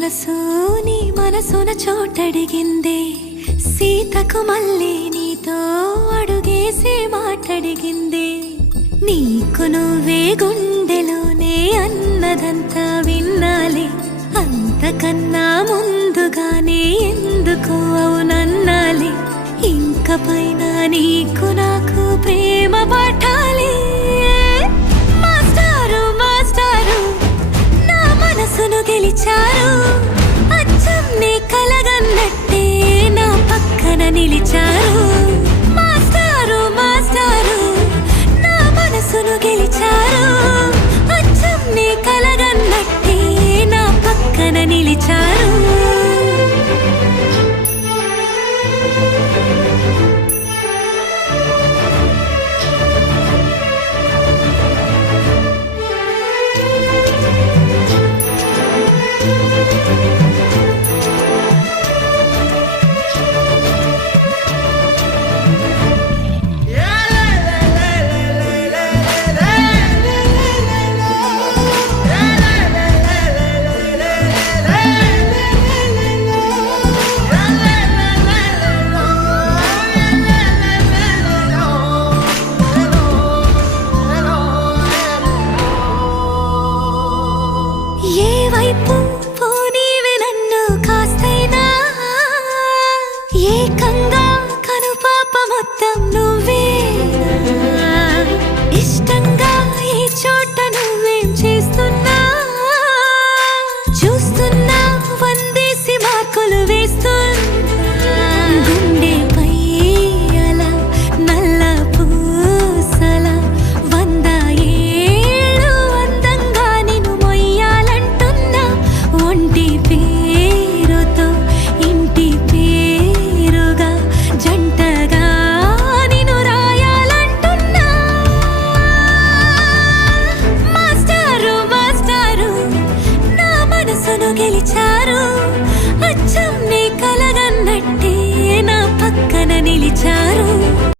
మనసు నీ మనసున చోటడిగిందే సీతకు మళ్ళీ నీతో అడుగేసి మాటడిగిందే నీకు నువ్వే గుండెలోనే అన్నదంతా విన్నాలే అంతకన్నా ముందుగానే ఎందుకు అవునన్నాలే ఇంక పైన నీకు నాకు ప్రేమ పాఠాలే మాస్టారు మాస్టారు నా మనసును గెలిచారు అచ్చం నీ కలగన్నట్టే నా పక్కన నిలిచారు మాస్టారు మాస్టారు నా మనసును గెలిచారు అచ్చం నీ కలగన్నట్టే నా పక్కన నిలిచారు పోనీవి నన్ను కాస్తైనా ఏకంగా కనుపాప మొత్తం నువ్వే ఇష్టంగా ఈ చోట నువ్వేం చేస్తున్నా చూస్తున్నా వందేసి మార్కులు వేస్తున్నా గుండెపై అలా నల్ల పూసల 100 ఏళ్ళు అందంగా నిన్ను మొయ్యాలంటున్నా ఒంటి పేరుతో ఇంటి పేరుగా జంటగా నిన్ను రాయాలంటున్నా మాస్టారు మాస్టారు నా మనసును గెలిచారు అచ్చం నీ కలగన్నట్టే నా పక్కన నిలిచారు